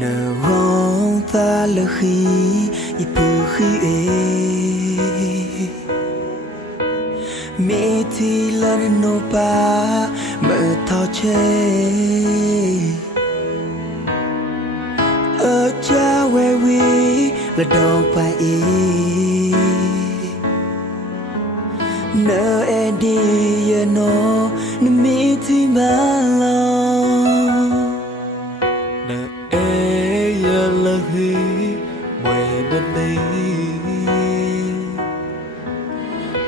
nở hông ta lỡ khi y bù khi mẹ thì lần nô ba mở thao chê ở cha quê quy là đâu phải nở em đi giờ nó mẹ thì mà lo nở em giờ là khi mẹ bên đây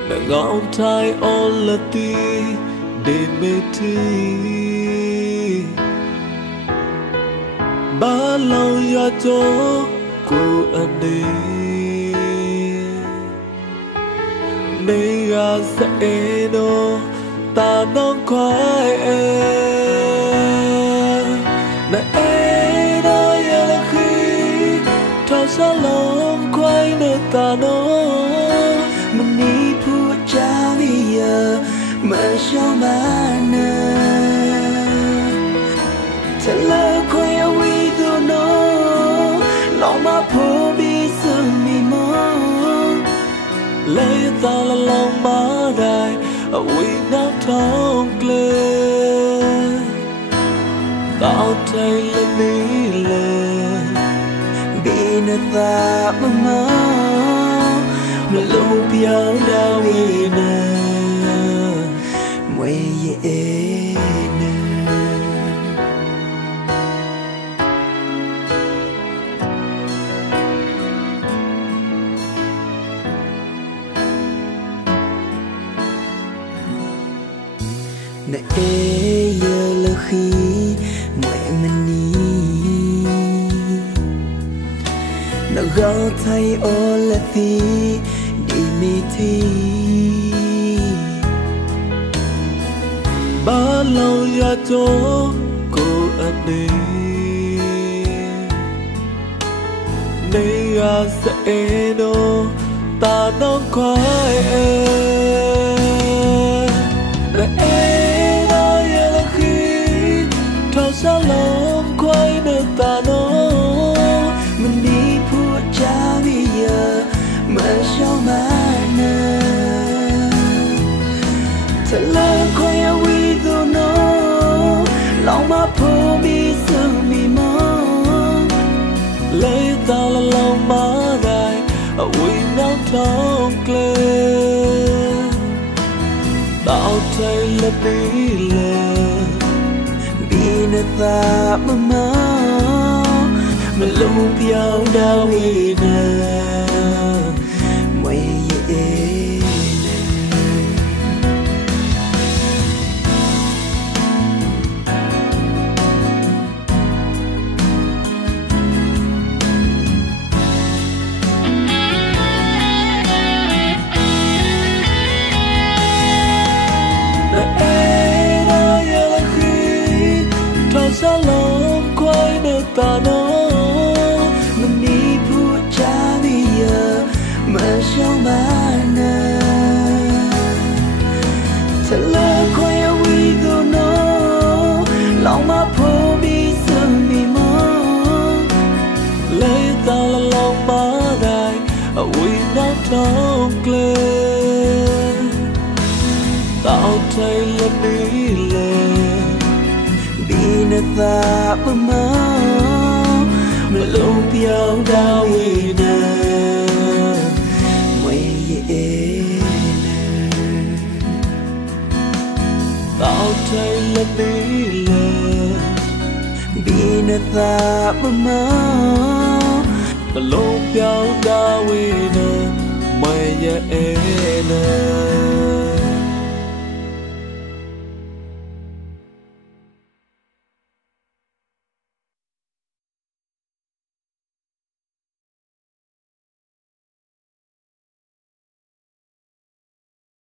nở ngóng thay ôn là ti để mê ti ba lâu ya cho cô anh đi nơi ga sẽ đâu ta nong quay nè em đó ya là khi thao xa lòng quay nơi ta nó mình đi phụ cha bây giờ mà sao mà nè thật là khói quý đồ nó lòng mà phố bi sương mì mong lấy ta là lòng má đài quý nát thong klê tạo thay lên đi lệ bị nơi ta mà mà lâu biao đau vì nè mày dễ nè nè giờ là khi mẹ mình đi nó gõ thay ô là tí đi mi thi ba lâu ya cho cô anh đi nơi ga sẽ đâu ta nong quay em đó ya là khi thao xa lòng quay nơi ta nó mình đi phụ cha bây giờ mà sao mà nè thật là khói quý đồ nó lòng mà phố bi sương mì mong lấy ta là lòng má đài quý nát thong klê tạo thay lên đi lệ bị nơi ta mà lâu biao đau vì nè mày dễ xa lòng quay nơi ta nó mình đi phụ cha bây giờ mà sao mà nè thật là khói quý đồ nó lòng mà phố bi sương mì mong lấy ta là lòng má đài quý nát thong klê tạo thay lên đi lệ bị nơi ta mà lâu biao đau vì nè mày dễ nè tạo thay lên đi lệ bị nơi ta mà lâu biao đau vì nè mày dễ nè